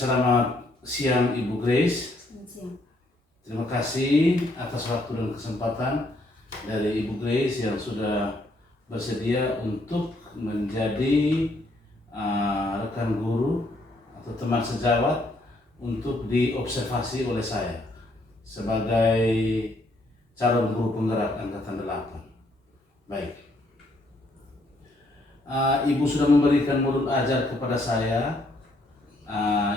selamat siang Ibu Grace. Selamat siang. Terima kasih atas waktu dan kesempatan dari Ibu Grace yang sudah bersedia untuk menjadi rekan guru atau teman sejawat untuk diobservasi oleh saya sebagai calon guru penggerak Angkatan 8. Baik. Ibu sudah memberikan modul ajar kepada saya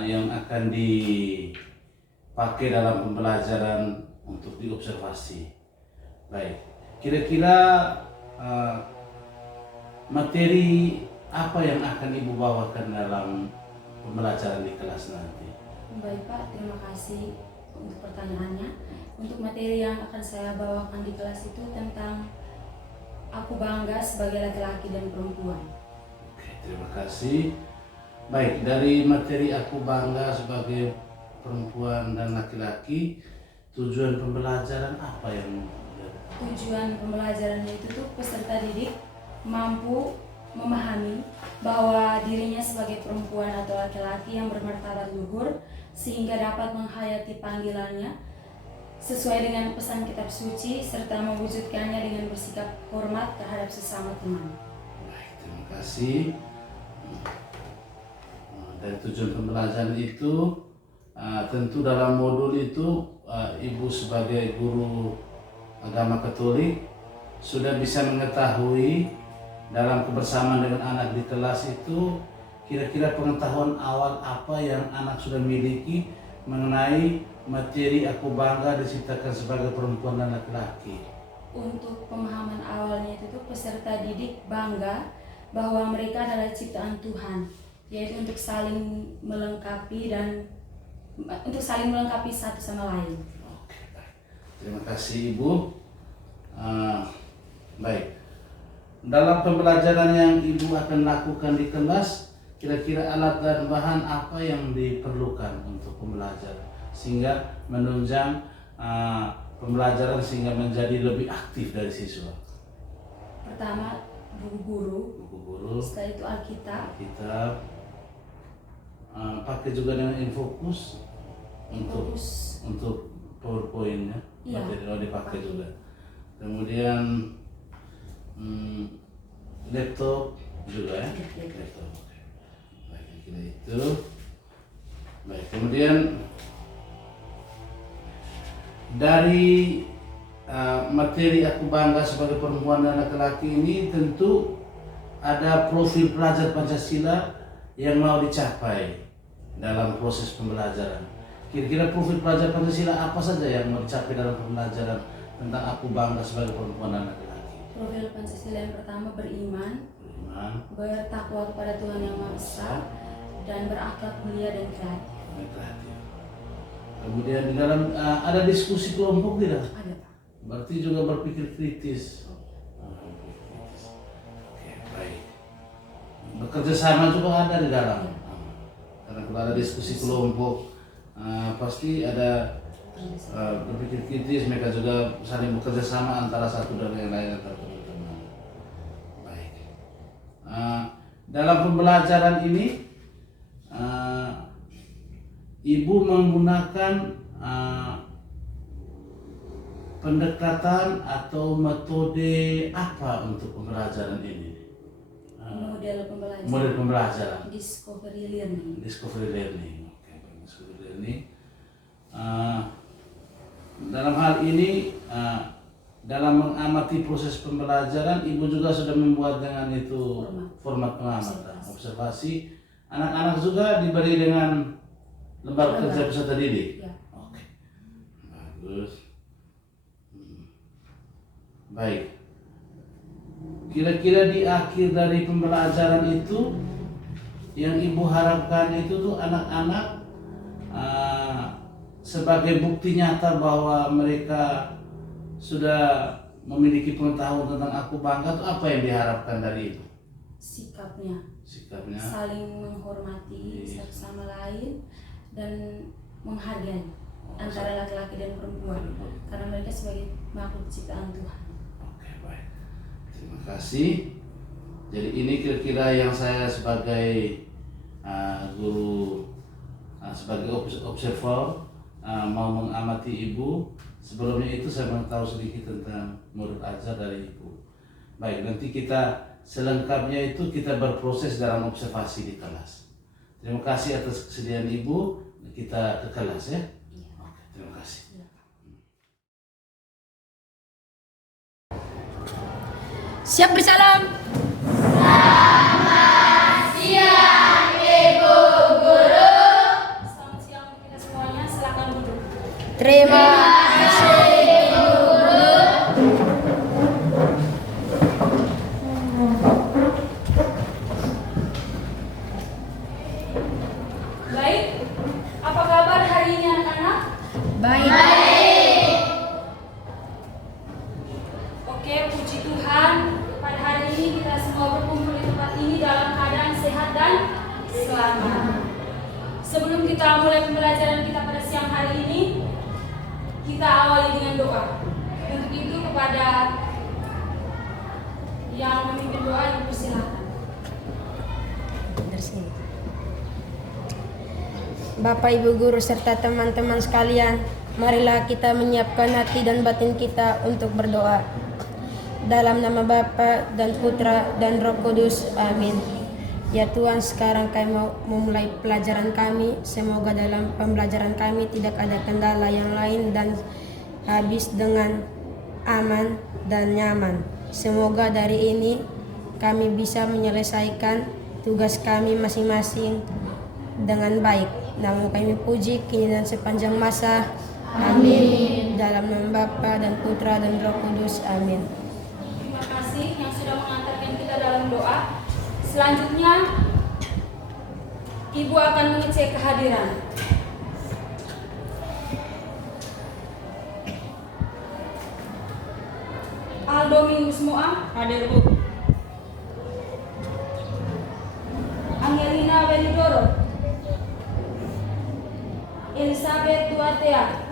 yang akan dipakai dalam pembelajaran untuk diobservasi. Baik, kira-kira materi apa yang akan Ibu bawakan dalam pembelajaran di kelas nanti? Baik Pak, terima kasih untuk pertanyaannya. Untuk materi yang akan saya bawakan di kelas itu tentang aku bangga sebagai laki-laki dan perempuan. Oke, terima kasih. Baik, dari materi aku bangga sebagai perempuan dan laki-laki, tujuan pembelajaran apa yang Tujuan pembelajarannya itu tuh peserta didik mampu memahami bahwa dirinya sebagai perempuan atau laki-laki yang bermartabat luhur sehingga dapat menghayati panggilannya sesuai dengan pesan kitab suci serta mewujudkannya dengan bersikap hormat terhadap sesama teman. Baik, terima kasih. Dari tujuan pembelajaran itu tentu dalam modul itu Ibu sebagai guru agama Katolik sudah bisa mengetahui dalam kebersamaan dengan anak di kelas itu kira-kira pengetahuan awal apa yang anak sudah miliki mengenai materi aku bangga diciptakan sebagai perempuan dan laki-laki. Untuk pemahaman awalnya itu tuh peserta didik bangga bahwa mereka adalah ciptaan Tuhan, yaitu untuk saling melengkapi satu sama lain. Oke, baik. Terima kasih Ibu. Baik. Dalam pembelajaran yang Ibu akan lakukan di kelas, kira-kira alat dan bahan apa yang diperlukan untuk pembelajaran sehingga menunjang pembelajaran sehingga menjadi lebih aktif dari siswa. Pertama, buku guru, setelah itu Alkitab, pakai juga dengan Infocus untuk PowerPoint-nya, iya, materi dipakai juga. Kemudian laptop juga ya, laptop. Baik, kira itu. Baik, kemudian dari materi aku bangga sebagai perempuan dan laki-laki ini tentu ada profil pelajar Pancasila yang mau dicapai dalam proses pembelajaran. Kira-kira profil pelajar Pancasila apa saja yang mau dicapai dalam pembelajaran tentang aku bangga sebagai perempuan dan laki-laki? Profil Pancasila yang pertama beriman, bertakwa kepada Tuhan Yang Maha Esa, dan berakhlak mulia dan kreatif. Kemudian di dalam ada diskusi kelompok tidak? Ada Pak. Berarti juga berpikir kritis. Oke, baik. Bekerja sama juga ada di dalam. Karena kalau ada diskusi kelompok pasti ada berpikir kritis, mereka juga saling bekerja sama antara satu dan yang lain antara teman-teman. Baik. Dalam pembelajaran ini Ibu menggunakan pendekatan atau metode apa untuk pembelajaran ini? Model pembelajaran. Discovery learning. Oke, discovery learning. Dalam hal ini, dalam mengamati proses pembelajaran, Ibu juga sudah membuat dengan itu format pengamatan, observasi. Anak-anak juga diberi dengan lembar kerja peserta didik. Ya. Oke, bagus. Baik. Kira-kira di akhir dari pembelajaran itu yang Ibu harapkan itu tuh anak-anak sebagai bukti nyata bahwa mereka sudah memiliki pengetahuan tentang aku bangga itu apa yang diharapkan dari itu? Sikapnya saling menghormati satu sama lain dan menghargai antara laki-laki dan perempuan karena mereka sebagai makhluk ciptaan Tuhan. Oke, baik. Terima kasih. Jadi ini kira-kira yang saya sebagai guru sebagai observer mau mengamati ibu. Sebelumnya itu saya mau tahu sedikit tentang murid ajar dari ibu. Baik, nanti kita selengkapnya itu kita berproses dalam observasi di kelas. Terima kasih atas kesediaan ibu. Kita ke kelas ya. Oke, terima kasih. Siap bersalam. Selamat siang, Ibu Guru. Selamat siang untuk kita semuanya. Silakan duduk. Terima kasih, Ibu Guru. Baik. Apa kabar hari ini anak-anak? Baik. Oke, puji Tuhan. Pada hari ini kita semua berkumpul di tempat ini dalam keadaan sehat dan selamat. Sebelum kita mulai pembelajaran kita pada siang hari ini, kita awali dengan doa. Untuk itu kepada yang memimpin doa, Ibu silakan. Bapak, Ibu Guru serta teman-teman sekalian, marilah kita menyiapkan hati dan batin kita untuk berdoa. Dalam nama Bapa dan Putra dan Roh Kudus, amin. Ya Tuhan, sekarang kami mau memulai pelajaran kami. Semoga dalam pembelajaran kami tidak ada kendala yang lain dan habis dengan aman dan nyaman. Semoga dari ini kami bisa menyelesaikan tugas kami masing-masing dengan baik. Namun kami puji kini dan sepanjang masa. Amin. Dalam nama Bapa dan Putra dan Roh Kudus, amin. Terima kasih yang sudah mengantarkan kita dalam doa. Selanjutnya, Ibu akan mengecek kehadiran. Aldo Mingus Moa, Hadir, Bu. Angelina Belidoro, Elizabeth Duartea,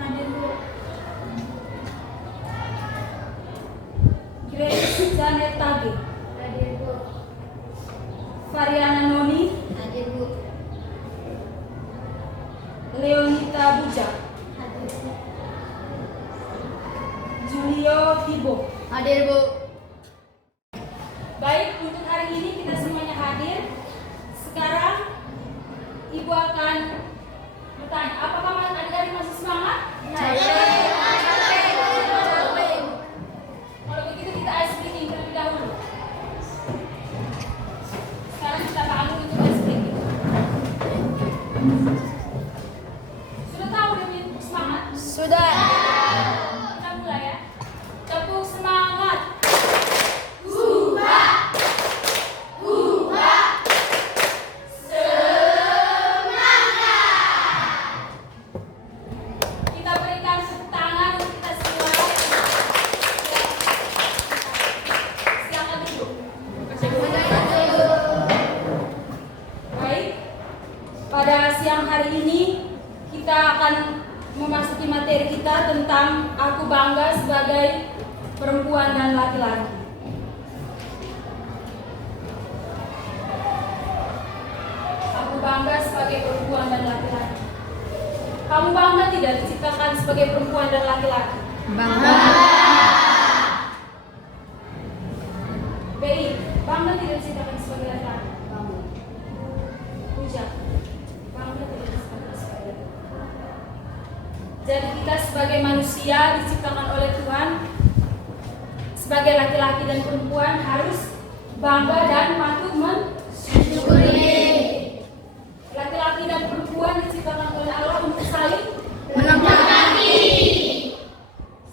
Grace Janet Tage, Variana Noni, Leonita Bujak, Julio Tibo. Hadir, Bu. Baik, untuk hari ini kita semuanya hadir. Sekarang Ibu akan bertanya, apakah adik-adik masih semangat? Kalau begitu kita ice breaking terlebih dahulu. Sekarang kita panggil untuk ice breaking. Sudah tahu demi semangat? Sudah. Kita mulai ya. Tepuk semangat. Kita berikan tepuk tangan untuk kita semua. Silakan duduk. Baik. Pada siang hari ini kita akan memasuki materi kita tentang aku bangga sebagai perempuan dan laki-laki. Aku bangga sebagai perempuan dan laki-laki. Kamu bangga tidak diciptakan sebagai perempuan dan laki-laki? Bangga. BI, bangga tidak diciptakan sebagai laki-laki? Bangga. Puja, bangga tidak diciptakan sebagai laki-laki? Jadi kita sebagai manusia diciptakan oleh Tuhan sebagai laki-laki dan perempuan harus bangga dan patut mensyukuri. Laki-laki dan perempuan diciptakan oleh Allah untuk saling Melengkapi.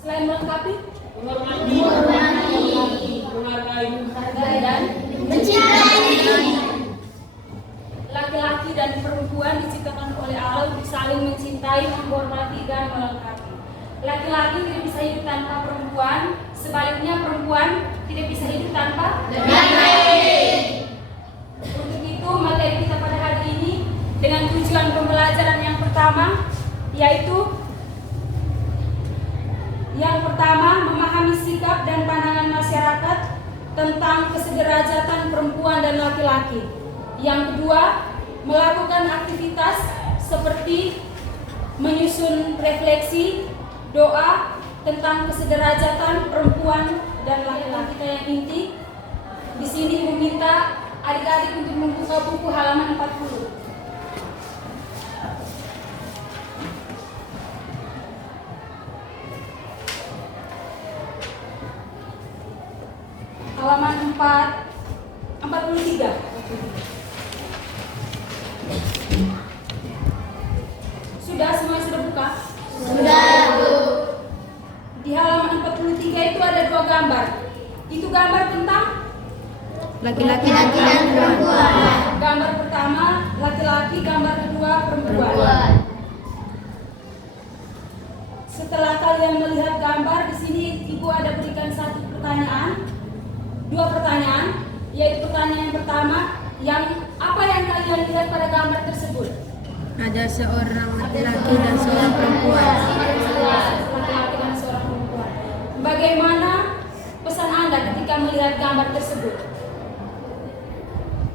selain melengkapi, menghargai dan Mencintai. laki-laki dan perempuan diciptakan oleh Allah untuk saling mencintai, menghormati dan melengkapi. Laki-laki tidak bisa hidup tanpa perempuan, sebaliknya perempuan tidak bisa hidup tanpa laki-laki. Untuk itu materi kita pada hari ini dengan tujuan pembelajaran yang pertama, yaitu yang pertama memahami sikap dan pandangan masyarakat tentang kesederajatan perempuan dan laki-laki. Yang kedua, melakukan aktivitas seperti menyusun refleksi, doa tentang kesederajatan perempuan dan laki-laki yang inti. Di sini Ibu minta adik-adik untuk membuka buku halaman 40. Halaman 43. Sudah, semua sudah buka? Sudah, Bu. Di halaman 43 itu ada 2 gambar. Itu gambar tentang Laki-laki dan perempuan. gambar pertama laki-laki, gambar kedua perempuan. Setelah kalian melihat gambar, di sini Ibu ada berikan 2 pertanyaan, yaitu pertanyaan yang pertama, apa yang kalian lihat pada gambar tersebut? Ada seorang laki-laki dan seorang perempuan. Laki-laki dan seorang perempuan. Bagaimana pesan Anda ketika melihat gambar tersebut?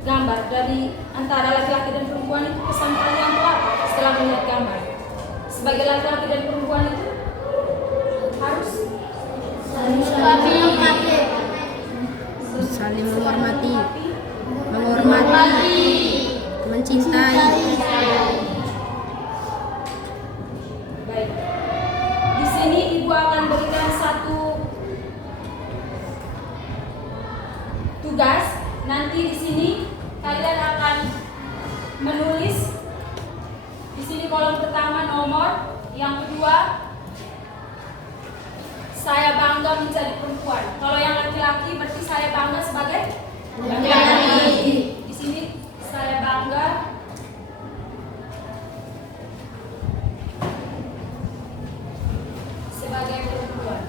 Gambar dari antara laki-laki dan perempuan itu, pesan kalian itu apa setelah melihat gambar? Sebagai laki-laki dan perempuan itu harus saling menghormati, mencintai. Baik. Di sini Ibu akan berikan 1 tugas. Nanti di sini kalian akan menulis. Di sini kolom pertama nomor, yang kedua saya bangga menjadi perempuan. Kalau yang laki-laki berarti saya bangga sebagai laki-laki. Di sini saya bangga sebagai perempuan.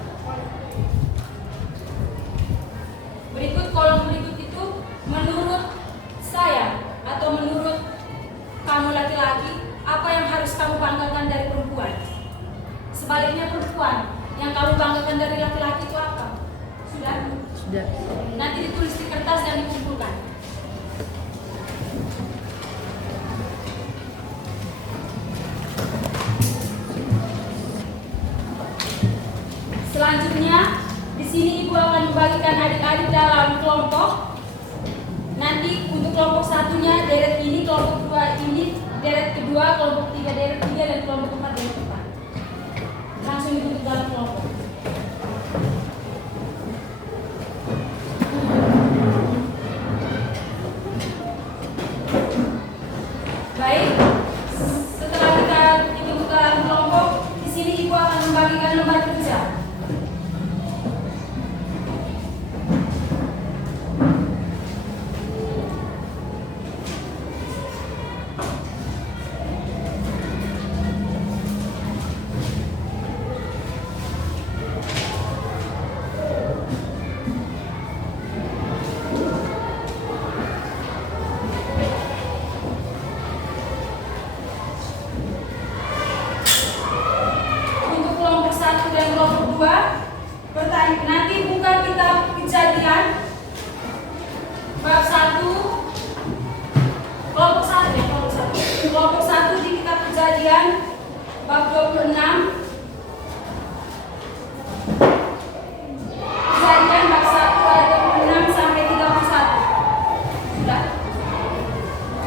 Berikut kolom berikut itu menurut saya atau menurut kamu laki-laki, apa yang harus kamu banggakan dari perempuan? Sebaliknya perempuan, yang kamu banggakan dari laki-laki itu apa? Sudah? Sudah. Nanti ditulis di kertas dan dikumpulkan. Selanjutnya, di sini Ibu akan membagikan adik-adik dalam kelompok. Nanti untuk kelompok satunya deret ini, kelompok 2 ini deret kedua, kelompok 3 deret 3, dan kelompok 4 deret 4. Langsung dibentuk dalam kelompok. Baik, setelah kita dibentuk dalam kelompok, di sini Ibu akan membagikan lembar kerja. Untuk kelompok 1 dan kelompok 2, nanti buka kitab Kejadian bab 1, kelompok 1 ya, kelompok 1 di kitab Kejadian bab 26. Kejadian bab 1 ayat 26 sampai 31. Sudah?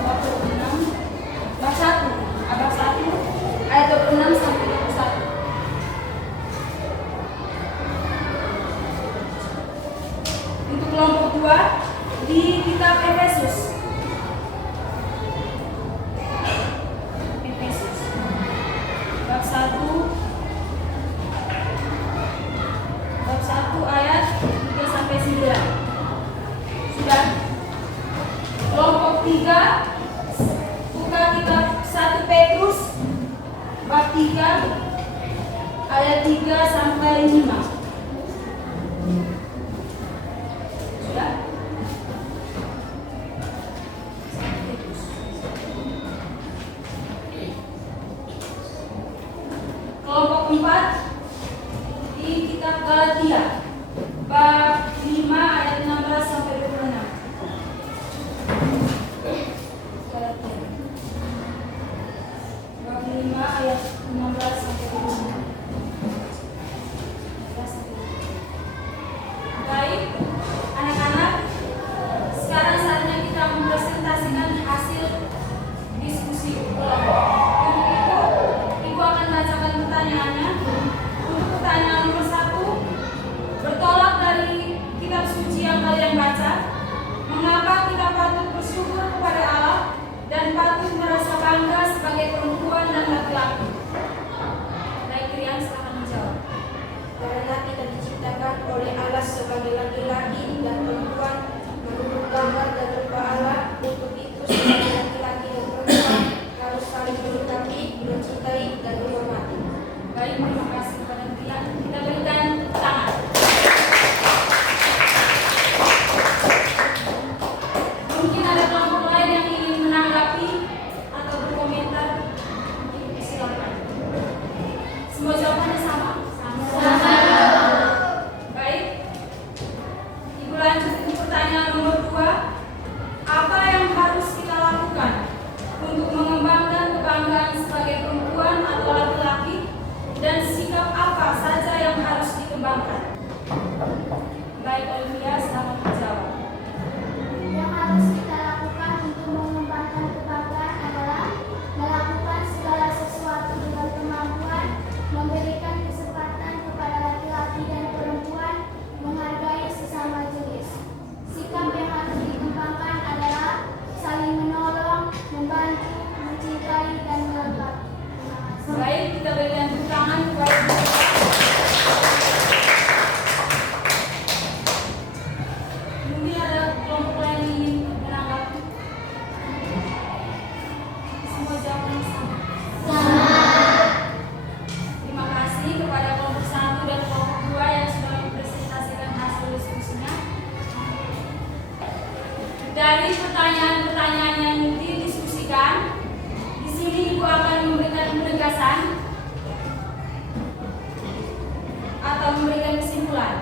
Bab 26 bab 1 ayat 26 sampai 31. Untuk kelompok 2 di kitab Efesus. Bab 1 ayat 3 sampai 9. Sudah? Kelompok 3 buka kitab 1 Petrus bab 3 ayat 3 sampai 5. Sudah? Kelompok 4 di kitab Galatia bab 5 ayat 16 sampai 26. Galatia. ayat 16 sampai 20. Baik, anak-anak, sekarang saatnya kita mempresentasikan hasil diskusi kelompok. Untuk itu, Ibu akan bacakan pertanyaannya. Untuk pertanyaan nomor 1, bertolak dari kitab suci yang kalian baca, mengapa kita patut bersyukur kepada Allah dan patut merasa bangga sebagai perempuan dan laki-laki? Baik, Rian, silakan menjawab. Karena kita diciptakan oleh Allah sebagai laki-laki dan perempuan menurut gambar dan rupa Allah. Untuk itu sebagai laki-laki dan perempuan harus saling melengkapi, mencintai dan menghormati. Baik, terima kasih kepada Rian. Kita berikan tangan. Mungkin ada kelompok lain yang ingin menanggapi atau berkomentar. Silakan. Semua jawabannya sama? Sama. Baik. Ibu lanjut ke pertanyaan nomor 2. Apa yang harus kita lakukan untuk mengembangkan kebanggaan sebagai perempuan atau laki-laki, dan sikap apa saja yang harus dikembangkan? Baik, Olivia, selamat menjawab. Yang harus kita lakukan untuk mengembangkan kebanggaan adalah melakukan segala sesuatu dengan kemampuan, memberikan kesempatan kepada laki-laki dan perempuan, menghargai sesama jenis. Sikap yang harus dikembangkan adalah saling menolong, membantu, mencintai, dan melengkapi. Baik, kita berikan tepuk tangan kepada Bu. Mungkin ada kelompok lain yang ingin menanggapi. Semua jawabannya sama. Terima kasih kepada kelompok 1 dan kelompok 2 yang sudah mempresentasikan hasil diskusinya. Dari pertanyaan-pertanyaan yang didiskusikan, di sini Ibu akan memberikan penegasan atau memberikan kesimpulan.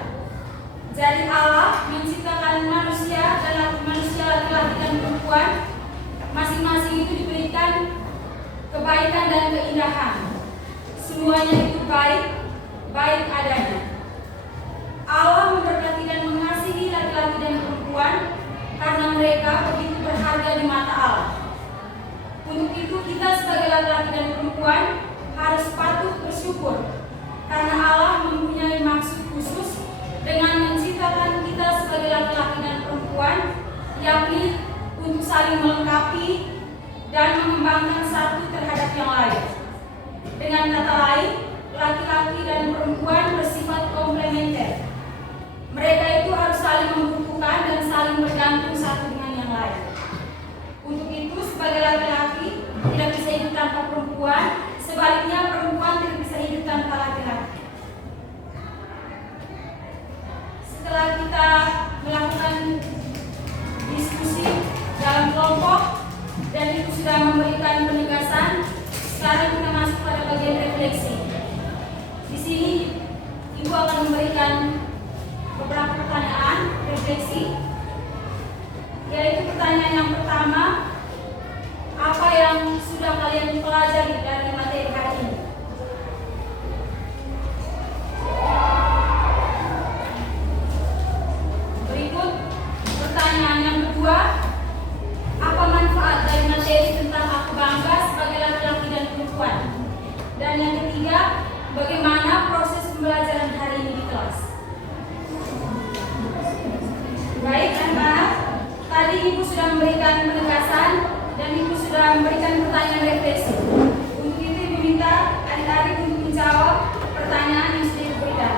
Jadi Allah menciptakan manusia dan manusia laki-laki dan perempuan, masing-masing itu diberikan kebaikan dan keindahan. Semuanya itu baik adanya. Allah memberkati dan mengasihi laki-laki dan perempuan karena mereka begitu berharga di mata Allah. Untuk itu kita sebagai laki-laki dan perempuan harus patut bersyukur karena Allah mempunyai maksud khusus dengan menciptakan kita sebagai laki-laki dan perempuan, yakni untuk saling melengkapi dan mengembangkan satu terhadap yang lain. Dengan kata lain, laki-laki dan perempuan bersifat komplementer. Mereka itu harus saling membutuhkan dan saling bergantung satu dengan yang lain. Untuk itu, sebagai laki-laki tidak bisa hidup tanpa perempuan, sebaliknya perempuan tidak bisa hidup tanpa laki-laki. Setelah kita melakukan diskusi dalam kelompok dan itu sudah memberikan penegasan, sekarang kita masuk pada bagian refleksi. Di sini Ibu akan memberikan beberapa pertanyaan refleksi, yaitu pertanyaan yang pertama, apa yang sudah kalian pelajari dari materi hari ini? Berikut pertanyaan yang kedua, apa manfaat dari materi tentang aku bangga sebagai laki-laki dan perempuan? Dan yang ketiga, bagaimana proses pembelajaran hari ini di kelas? Baik, anak-anak, tadi Ibu sudah memberikan penegasan dan Ibu sudah memberikan pertanyaan refleksi. Untuk itu Ibu minta adik-adik untuk menjawab pertanyaan yang sudah diberikan.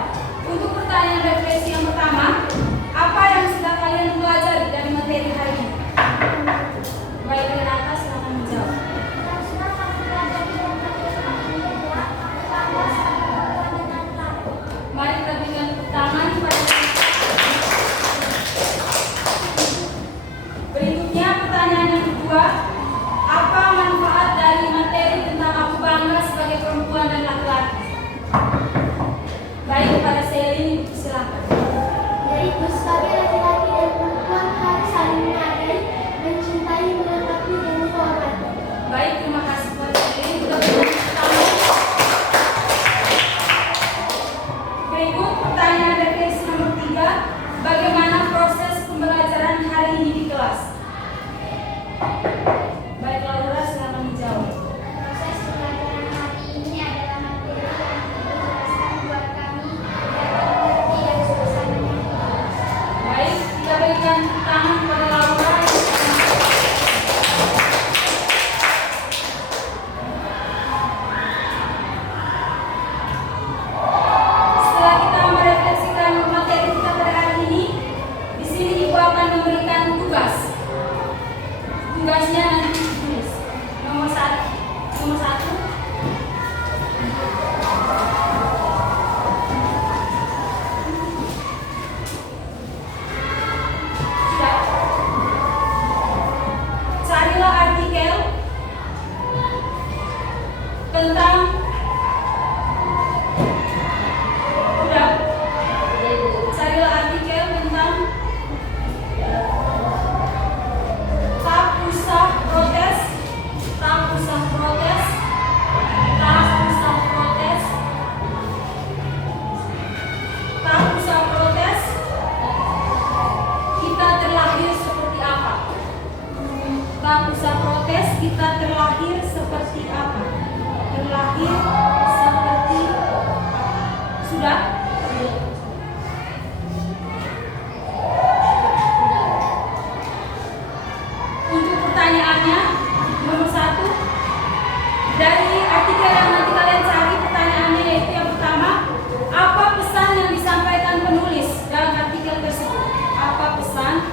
Untuk pertanyaan refleksi yang pertama, apa yang sudah kalian pelajari dari materi hari ini? Baik, Renata, silakan menjawab. Mari kita berikan tepuk tangan kepada. Berikutnya pertanyaan yang kedua, apa manfaat dari materi Sudah? Untuk pertanyaannya, nomor 1, dari artikel yang nanti kalian cari pertanyaannya, yaitu yang pertama, apa pesan yang disampaikan penulis dalam artikel tersebut? Apa pesan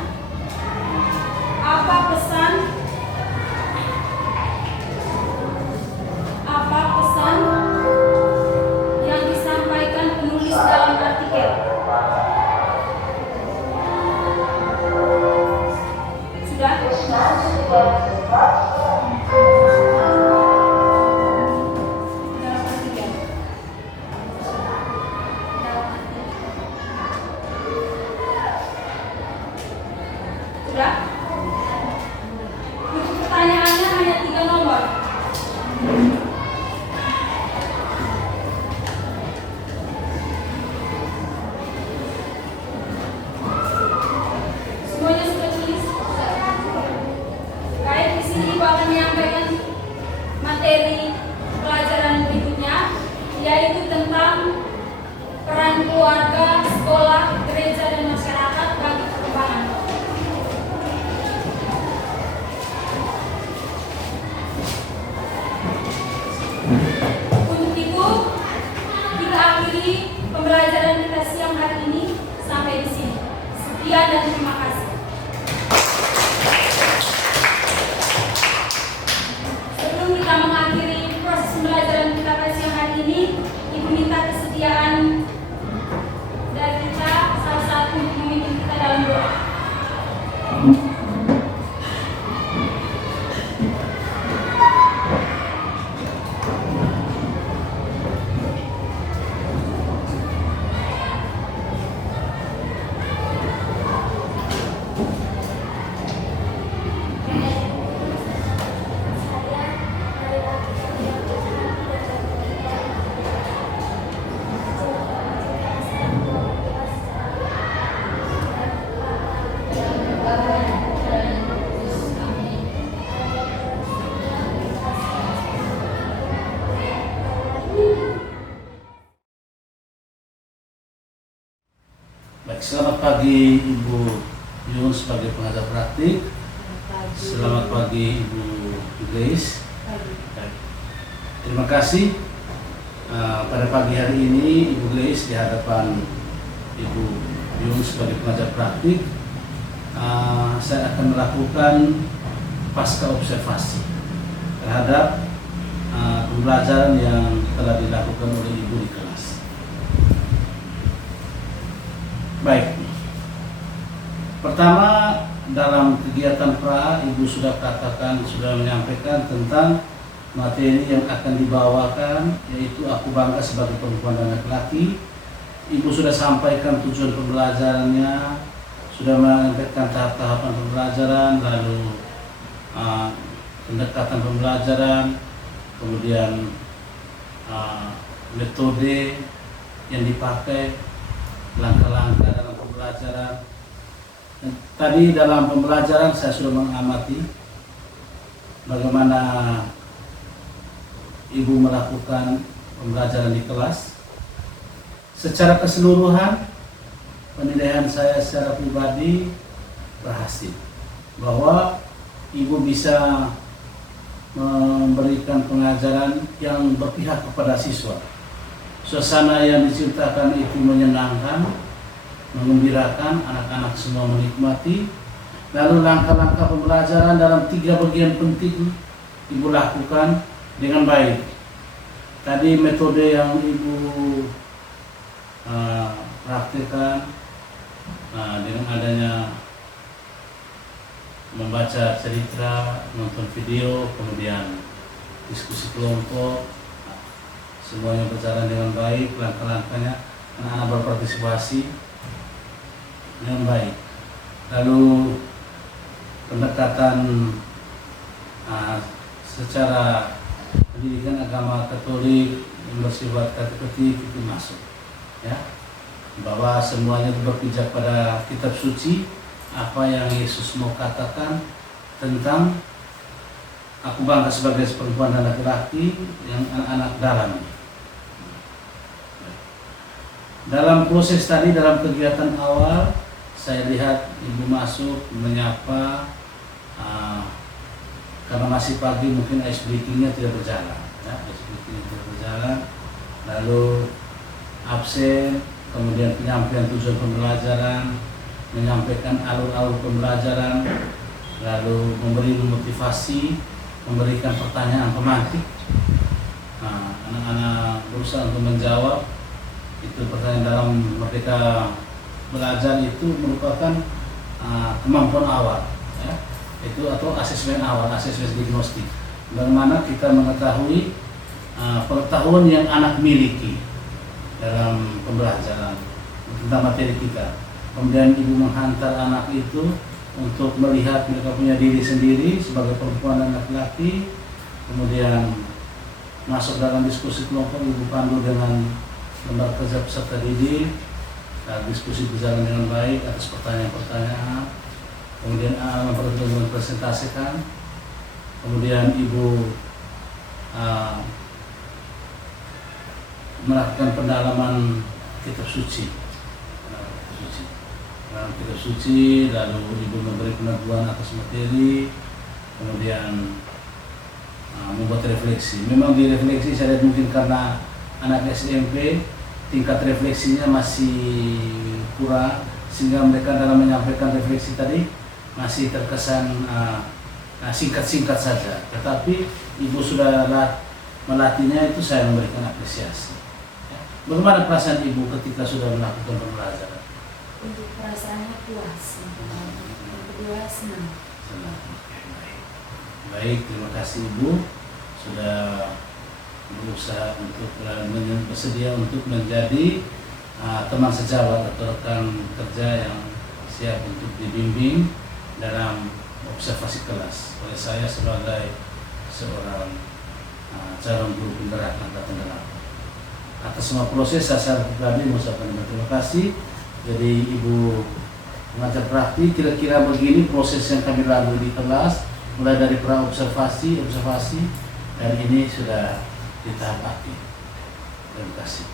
yang disampaikan penulis dalam artikel? Sudah? Dalam artikel. Sudah? Untuk pertanyaannya hanya 3 nomor. Semuanya sudah tulis? Baik, di sini Ibu akan menyampaikan materi pelajaran berikutnya, yaitu tentang peran keluarga, sekolah, gereja, dan masyarakat bagi perkembangan. Untuk itu, kita akhiri pembelajaran kita siang hari ini sampai di sini. Sekian dan terima kasih. Sebelum kita mengakhiri proses pembelajaran kita pada siang hari ini, Ibu minta kesediaan dari kita salah satu untuk memimpin kita dalam doa. Baik, selamat pagi Ibu Yun sebagai pengajar praktik. Selamat pagi Ibu Grace. Baik. Terima kasih. Pada pagi hari ini Ibu Grace di hadapan Ibu Yun sebagai pengajar praktik, saya akan melakukan pasca observasi terhadap pembelajaran yang telah dilakukan oleh Ibu di kelas. Baik, pertama dalam kegiatan pra, Ibu sudah menyampaikan tentang materi yang akan dibawakan, yaitu Aku Bangga Sebagai Perempuan dan Laki-laki. Ibu sudah sampaikan tujuan pembelajarannya, sudah menyampaikan tahap-tahapan pembelajaran, lalu pendekatan pembelajaran, kemudian metode yang dipakai, langkah-langkah dalam pembelajaran. Tadi dalam pembelajaran saya sudah mengamati bagaimana Ibu melakukan pembelajaran di kelas. Secara keseluruhan, penilaian saya secara pribadi berhasil, bahwa Ibu bisa memberikan pengajaran yang berpihak kepada siswa. Suasana yang diciptakan itu menyenangkan, menggembirakan, anak-anak semua menikmati. Lalu langkah-langkah pembelajaran dalam 3 bagian penting Ibu lakukan dengan baik. Tadi metode yang Ibu praktikkan dengan adanya membaca cerita, nonton video, kemudian diskusi kelompok, semuanya berjalan dengan baik, langkah-langkahnya anak-anak berpartisipasi dengan baik. Lalu pendekatan secara pendidikan agama Katolik yang bersifat kateketik itu masuk, ya, bahwa semuanya itu berpijak pada kitab suci, apa yang Yesus mau katakan tentang Aku bangga sebagai perempuan dan laki-laki yang anak-anak dalam. Dalam proses tadi, dalam kegiatan awal, saya lihat ibu masuk menyapa, karena masih pagi mungkin ice breaking-nya tidak berjalan, ya, ice breaking-nya tidak berjalan, lalu absen, kemudian penyampaian tujuan pembelajaran, menyampaikan alur-alur pembelajaran, lalu memberi motivasi, memberikan pertanyaan pemantik. Anak-anak berusaha untuk menjawab. Itu pertanyaan dalam Merdeka Belajar itu merupakan kemampuan awal, ya, itu atau asesmen awal, asesmen diagnostik, bagaimana kita mengetahui pengetahuan yang anak miliki dalam pembelajaran tentang materi kita. Kemudian ibu menghantar anak itu untuk melihat mereka punya diri sendiri sebagai perempuan dan laki-laki, kemudian masuk dalam diskusi kelompok, ibu pandu dengan lembaga kerja peserta didik. Diskusi berjalan dengan baik atas pertanyaan-pertanyaan, kemudian mempresentasikan, kemudian ibu melakukan pendalaman kitab suci, lalu ibu memberi pengakuan atas materi, kemudian membuat refleksi. Memang di refleksi saya lihat mungkin karena anak SMP tingkat refleksinya masih kurang, sehingga mereka dalam menyampaikan refleksi tadi masih terkesan singkat-singkat saja. Tetapi ibu sudah melatihnya, itu saya memberikan apresiasi. Bagaimana perasaan ibu ketika sudah melakukan pembelajaran? Untuk perasaannya puas, yang kedua senang. Baik, terima kasih ibu sudah berusaha untuk bersedia untuk menjadi teman sejawat atau rekan kerja yang siap untuk dibimbing dalam observasi kelas oleh saya sebagai seorang calon guru penggerak angkatan 8. Atas semua proses saya pribadi mengucapkan terima kasih. Jadi ibu mengajar praktik, kira-kira begini proses yang kami lalui di kelas, mulai dari pra observasi, dan ini sudah di tahap akhir. Terima kasih.